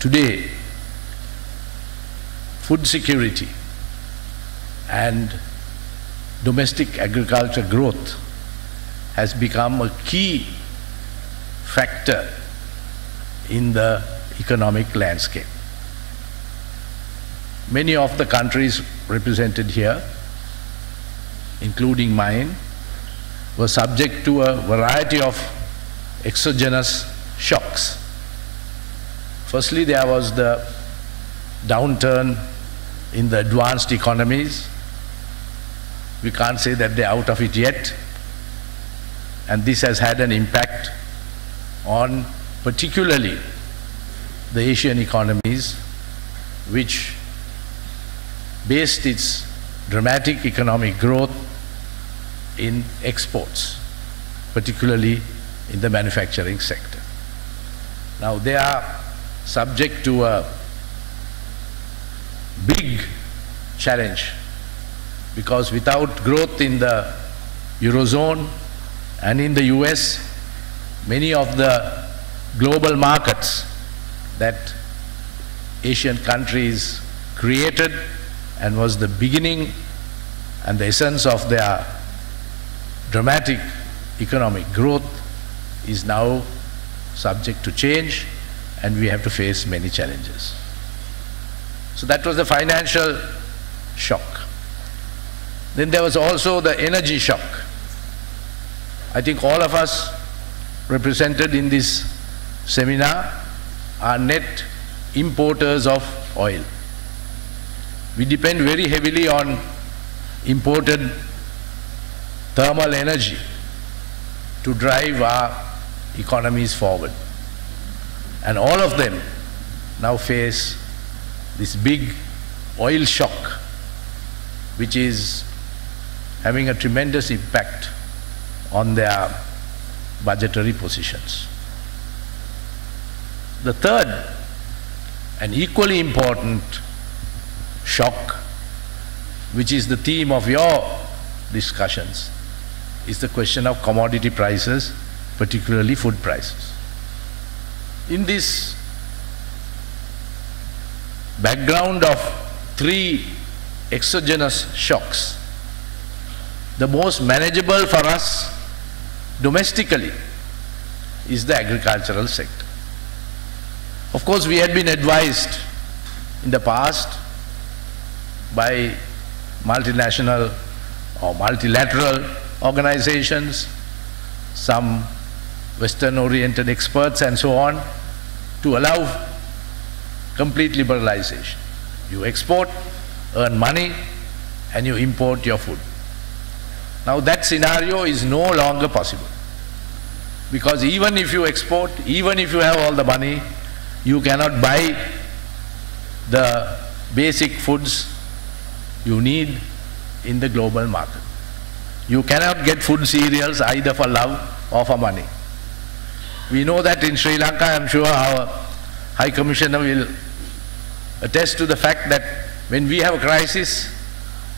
today, food security and domestic agriculture growth has become a key factor in the economic landscape. Many of the countries represented here, including mine, were subject to a variety of exogenous shocks. Firstly, there was the downturn in the advanced economies. We can't say that they're out of it yet. And this has had an impact on particularly the Asian economies, which based its dramatic economic growth in exports, particularly in the manufacturing sector. Now they are subject to a big challenge, because without growth in the Eurozone and in the US, many of the global markets that Asian countries created and was the beginning and the essence of their dramatic economic growth is now subject to change, and we have to face many challenges. So that was the financial shock. Then there was also the energy shock. I think all of us represented in this seminar are net importers of oil. We depend very heavily on imported thermal energy to drive our economies forward. And all of them now face this big oil shock, which is having a tremendous impact on their budgetary positions. The third and equally important shock, which is the theme of your discussions, is the question of commodity prices, particularly food prices. In this background of three exogenous shocks, the most manageable for us domestically is the agricultural sector. Of course, we had been advised in the past by multinational or multilateral organizations, some Western-oriented experts and so on, to allow complete liberalization. You export, earn money, and you import your food. Now that scenario is no longer possible, because even if you export, even if you have all the money, you cannot buy the basic foods you need in the global market. You cannot get food cereals either for love or for money. We know that in Sri Lanka, I'm sure our High Commissioner will attest to the fact that when we have a crisis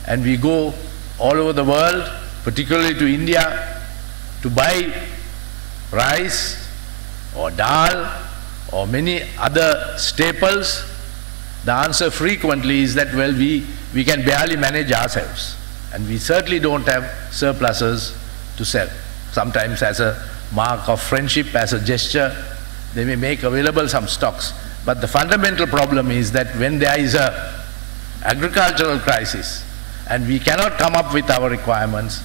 and we go all over the world, particularly to India, to buy rice or dal or many other staples, the answer frequently is that, well, we can barely manage ourselves, and we certainly don't have surpluses to sell. Sometimes as a mark of friendship, as a gesture, they may make available some stocks. But the fundamental problem is that when there is an agricultural crisis and we cannot come up with our requirements,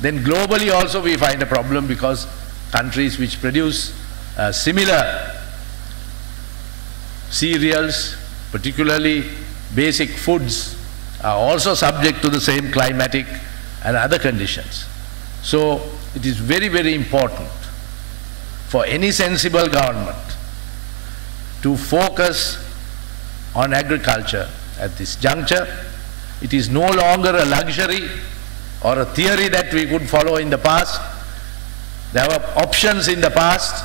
then globally also we find a problem, because countries which produce similar cereals, particularly basic foods, are also subject to the same climatic and other conditions. So it is very, very important for any sensible government to focus on agriculture at this juncture. It is no longer a luxury or a theory that we could follow in the past. There were options in the past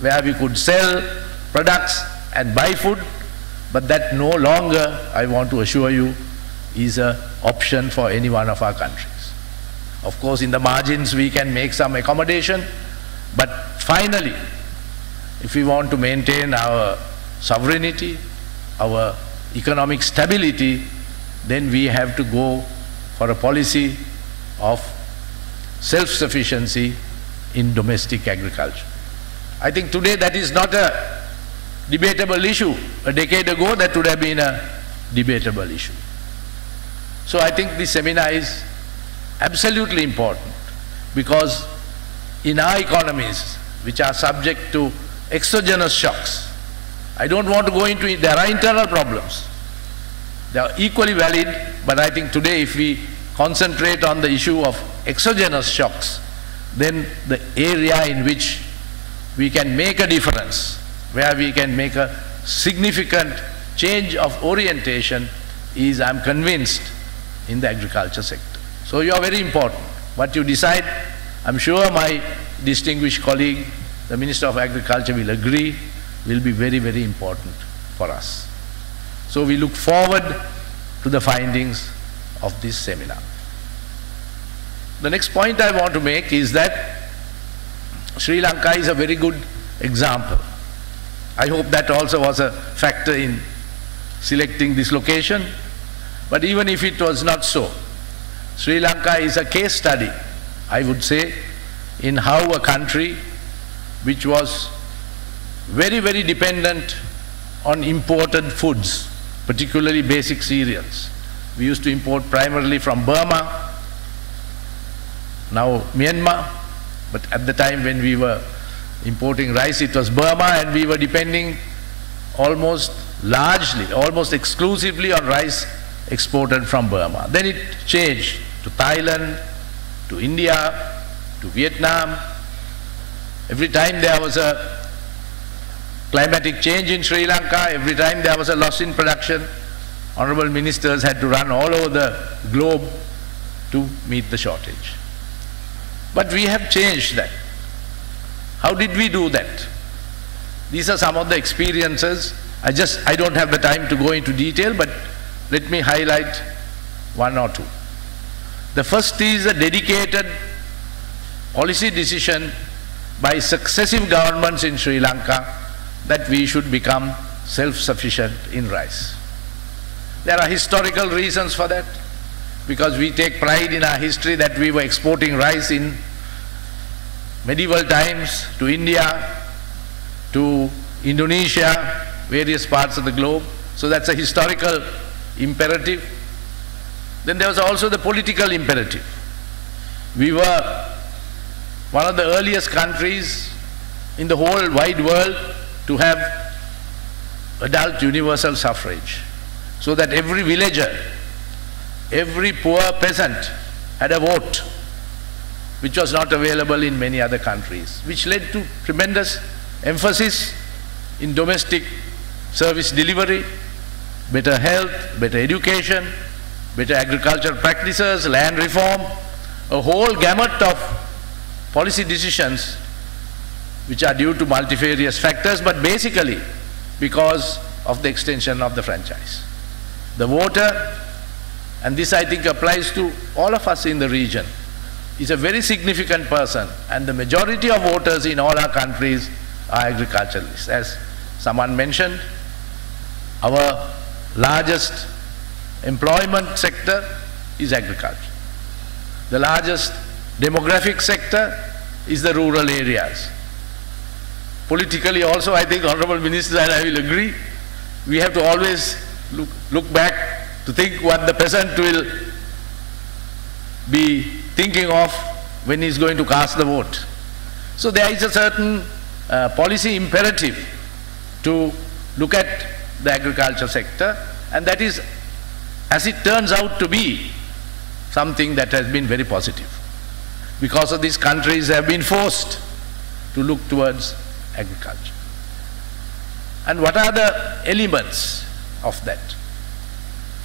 where we could sell products and buy food, but that no longer, I want to assure you, is an option for any one of our countries. Of course, in the margins we can make some accommodation, but finally, if we want to maintain our sovereignty, our economic stability, then we have to go for a policy of self-sufficiency in domestic agriculture. I think today that is not a debatable issue. A decade ago that would have been a debatable issue. So I think this seminar is absolutely important, because in our economies, which are subject to exogenous shocks, I don't want to go into it, there are internal problems. They are equally valid, but I think today if we concentrate on the issue of exogenous shocks, then the area in which we can make a difference, where we can make a significant change of orientation is, I'm convinced, in the agriculture sector. So you are very important. What you decide, I'm sure my distinguished colleague, the Minister of Agriculture, will agree, will be very, very important for us. So we look forward to the findings of this seminar. The next point I want to make is that Sri Lanka is a very good example. I hope that also was a factor in selecting this location. But even if it was not so, Sri Lanka is a case study, I would say, in how a country which was very, very dependent on imported foods, particularly basic cereals. We used to import primarily from Burma, now Myanmar, but at the time when we were importing rice, it was Burma, and we were depending almost largely, almost exclusively on rice exported from Burma. Then it changed to Thailand, to India, to Vietnam. Every time there was a climatic change in Sri Lanka, every time there was a loss in production, honorable ministers had to run all over the globe to meet the shortage. But we have changed that. How did we do that? These are some of the experiences. I don't have the time to go into detail, but let me highlight one or two. The first is a dedicated policy decision by successive governments in Sri Lanka that we should become self-sufficient in rice. There are historical reasons for that, because we take pride in our history that we were exporting rice in medieval times to India, to Indonesia, various parts of the globe. So that's a historical imperative. Then there was also the political imperative. We were one of the earliest countries in the whole wide world to have adult universal suffrage, so that every villager, every poor peasant had a vote, which was not available in many other countries, which led to tremendous emphasis in domestic service delivery, better health, better education, better agricultural practices, land reform, a whole gamut of policy decisions which are due to multifarious factors, but basically because of the extension of the franchise. The voter, and this I think applies to all of us in the region, is a very significant person, and the majority of voters in all our countries are agriculturalists. As someone mentioned, our largest employment sector is agriculture. The largest demographic sector is the rural areas. Politically also, I think Honorable Minister and I will agree, we have to always look back to think what the peasant will be thinking of when he is going to cast the vote. So there is a certain policy imperative to look at the agriculture sector, and that is, as it turns out to be, something that has been very positive. Because of these countries have been forced to look towards agriculture. And what are the elements of that?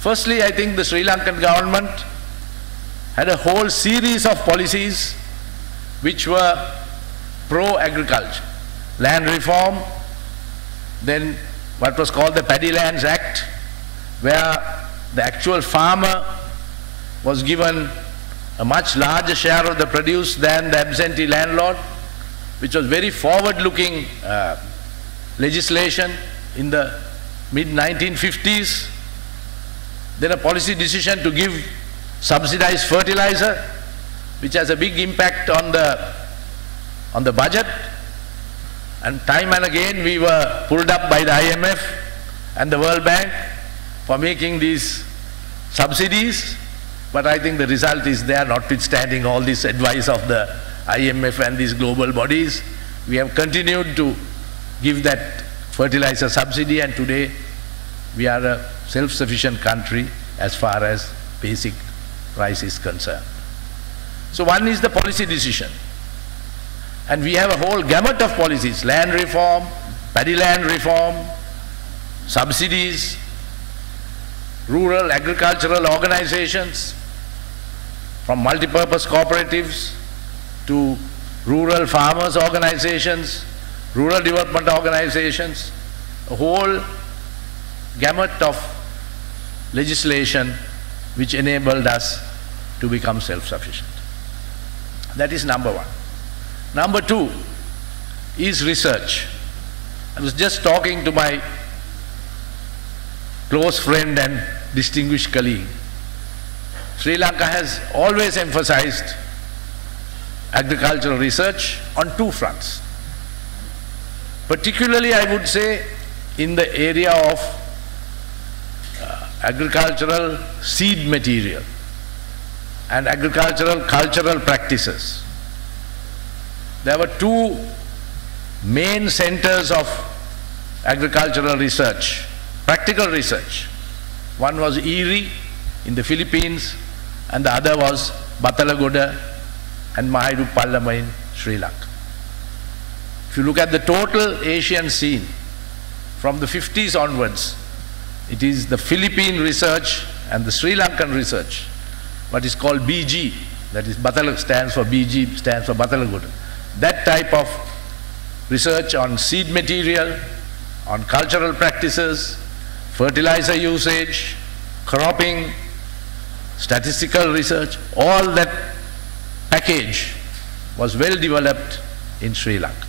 Firstly, I think the Sri Lankan government had a whole series of policies which were pro-agriculture. Land reform, then what was called the Paddy Lands Act, where the actual farmer was given a much larger share of the produce than the absentee landlord, which was very forward-looking legislation, in the mid-1950s, then a policy decision to give subsidized fertilizer, which has a big impact on the budget. And time and again we were pulled up by the IMF and the World Bank for making these subsidies. But I think the result is there, notwithstanding all this advice of the IMF and these global bodies. We have continued to give that fertilizer subsidy, and today we are a self-sufficient country as far as basic rice is concerned. So one is the policy decision. And we have a whole gamut of policies: land reform, paddy land reform, subsidies, rural agricultural organizations, from multipurpose cooperatives to rural farmers organizations, rural development organizations, a whole gamut of legislation which enabled us to become self-sufficient. That is number one. Number two is research. I was just talking to my close friend and distinguished colleague. Sri Lanka has always emphasized agricultural research on two fronts. Particularly, I would say, in the area of agricultural seed material and agricultural cultural practices. There were two main centers of agricultural research, practical research. One was IRRI in the Philippines, and the other was Batalagoda and Mahidupallama in Sri Lanka. If you look at the total Asian scene, from the 50s onwards, it is the Philippine research and the Sri Lankan research, what is called BG, that is stands for BG, stands for Batalagoda. That type of research on seed material, on cultural practices, fertilizer usage, cropping, statistical research, all that package was well developed in Sri Lanka.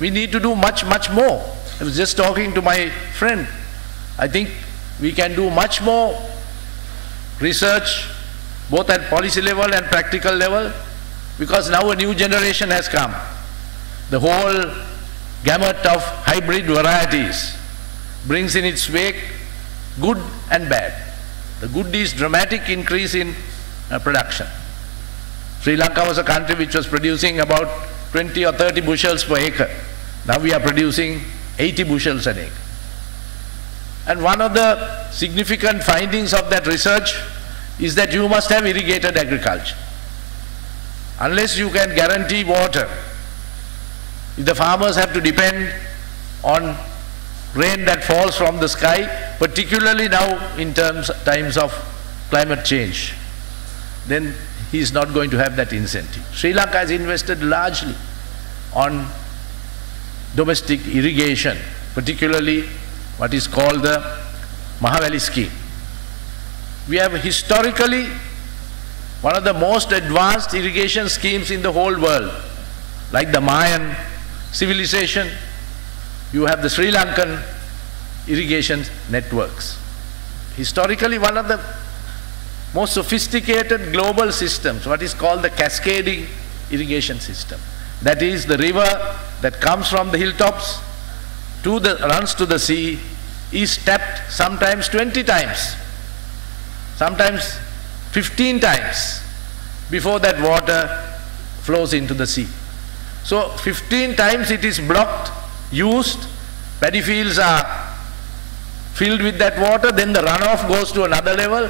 We need to do much, much more. I was just talking to my friend. I think we can do much more research, both at policy level and practical level, because now a new generation has come. The whole gamut of hybrid varieties brings in its wake good and bad. The good is dramatic increase in production. Sri Lanka was a country which was producing about 20 or 30 bushels per acre. Now we are producing 80 bushels an acre. And one of the significant findings of that research is that you must have irrigated agriculture. Unless you can guarantee water, if the farmers have to depend on rain that falls from the sky, particularly now in times of climate change, then he is not going to have that incentive. Sri Lanka has invested largely on domestic irrigation, particularly what is called the Mahaveli scheme. We have historically one of the most advanced irrigation schemes in the whole world. Like the Mayan civilization, you have the Sri Lankan irrigation networks. Historically, one of the most sophisticated global systems, what is called the cascading irrigation system. That is, the river that comes from the hilltops runs to the sea, is tapped sometimes 20 times, sometimes 15 times before that water flows into the sea. So 15 times it is blocked, used, paddy fields are filled with that water, then the runoff goes to another level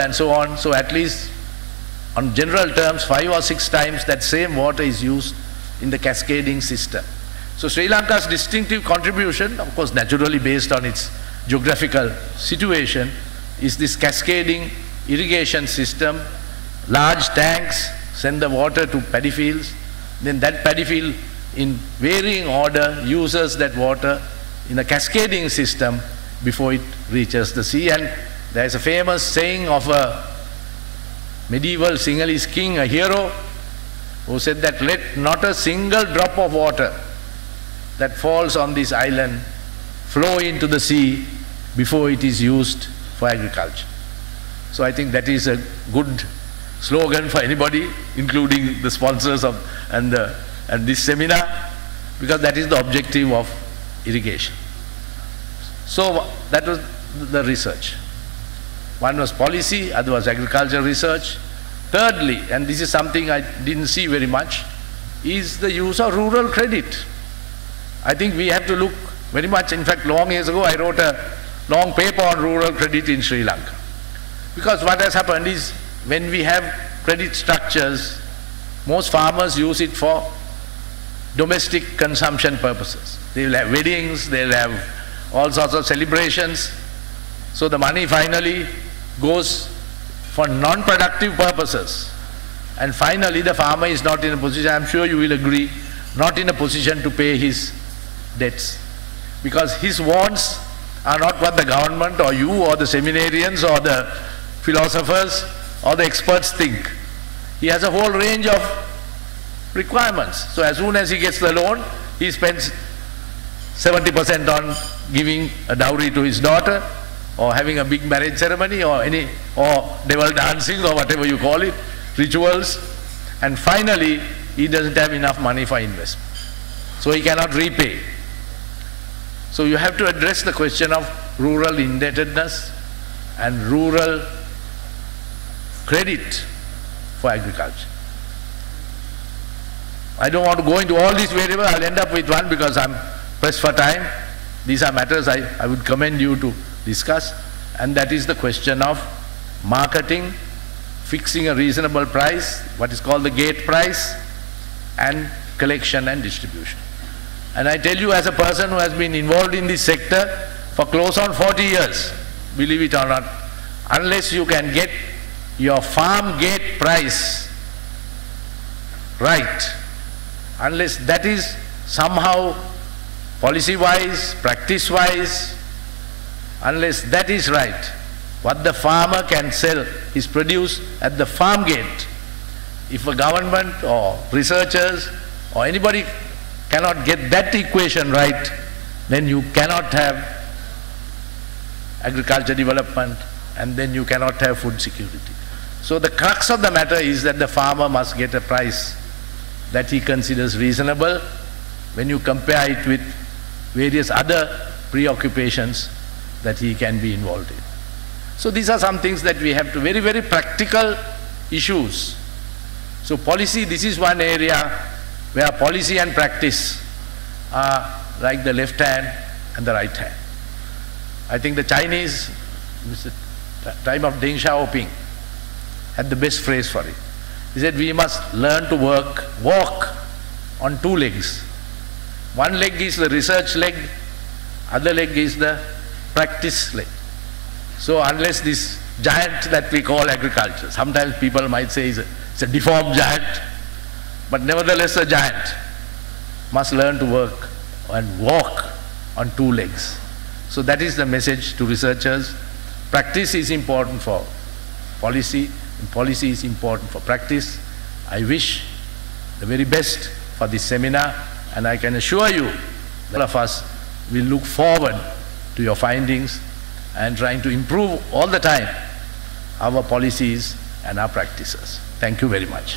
and so on. So at least on general terms 5 or 6 times that same water is used in the cascading system. So Sri Lanka's distinctive contribution, of course naturally based on its geographical situation, is this cascading irrigation system. Large tanks send the water to paddy fields, then that paddy field in varying order uses that water in a cascading system before it reaches the sea. And there is a famous saying of a medieval Sinhalese king, a hero, who said that let not a single drop of water that falls on this island flow into the sea before it is used for agriculture. So I think that is a good slogan for anybody, including the sponsors of and this seminar, because that is the objective of irrigation. So that was the research. One was policy, other was agricultural research. Thirdly, and this is something I didn't see very much, is the use of rural credit. I think we have to look very much, in fact long years ago I wrote a long paper on rural credit in Sri Lanka. Because what has happened is, when we have credit structures, most farmers use it for domestic consumption purposes. They will have weddings, they will have all sorts of celebrations. So the money finally goes for non-productive purposes. And finally the farmer is not in a position, I'm sure you will agree, not in a position to pay his debts. Because his wants are not what the government or you or the seminarians or the philosophers or the experts think. He has a whole range of requirements. So as soon as he gets the loan, he spends 70% on giving a dowry to his daughter, or having a big marriage ceremony, or devil dancing, or whatever you call it, rituals, and finally he doesn't have enough money for investment. So he cannot repay. So you have to address the question of rural indebtedness and rural credit for agriculture. I don't want to go into all these variables. I'll end up with one because I'm pressed for time. These are matters I would commend you to discuss, and that is the question of marketing, fixing a reasonable price, what is called the gate price, and collection and distribution. And I tell you, as a person who has been involved in this sector for close on 40 years, believe it or not, unless you can get your farm gate price right, unless that is somehow policy-wise, practice-wise, unless that is right, what the farmer can sell his produce at the farm gate, if a government or researchers or anybody cannot get that equation right, then you cannot have agriculture development, and then you cannot have food security. So the crux of the matter is that the farmer must get a price that he considers reasonable when you compare it with various other preoccupations that he can be involved in. So these are some things that we have to, very, very practical issues. So policy, this is one area where policy and practice are like the left hand and the right hand. I think the Chinese, time of Deng Xiaoping, had the best phrase for it. He said, we must learn to walk on two legs. One leg is the research leg, other leg is the practice leg. So unless this giant that we call agriculture, sometimes people might say it's a deformed giant, but nevertheless a giant, must learn to work and walk on two legs. So that is the message to researchers. Practice is important for policy, and policy is important for practice. I wish the very best for this seminar, and I can assure you that all of us will look forward to your findings and trying to improve all the time our policies and our practices. Thank you very much.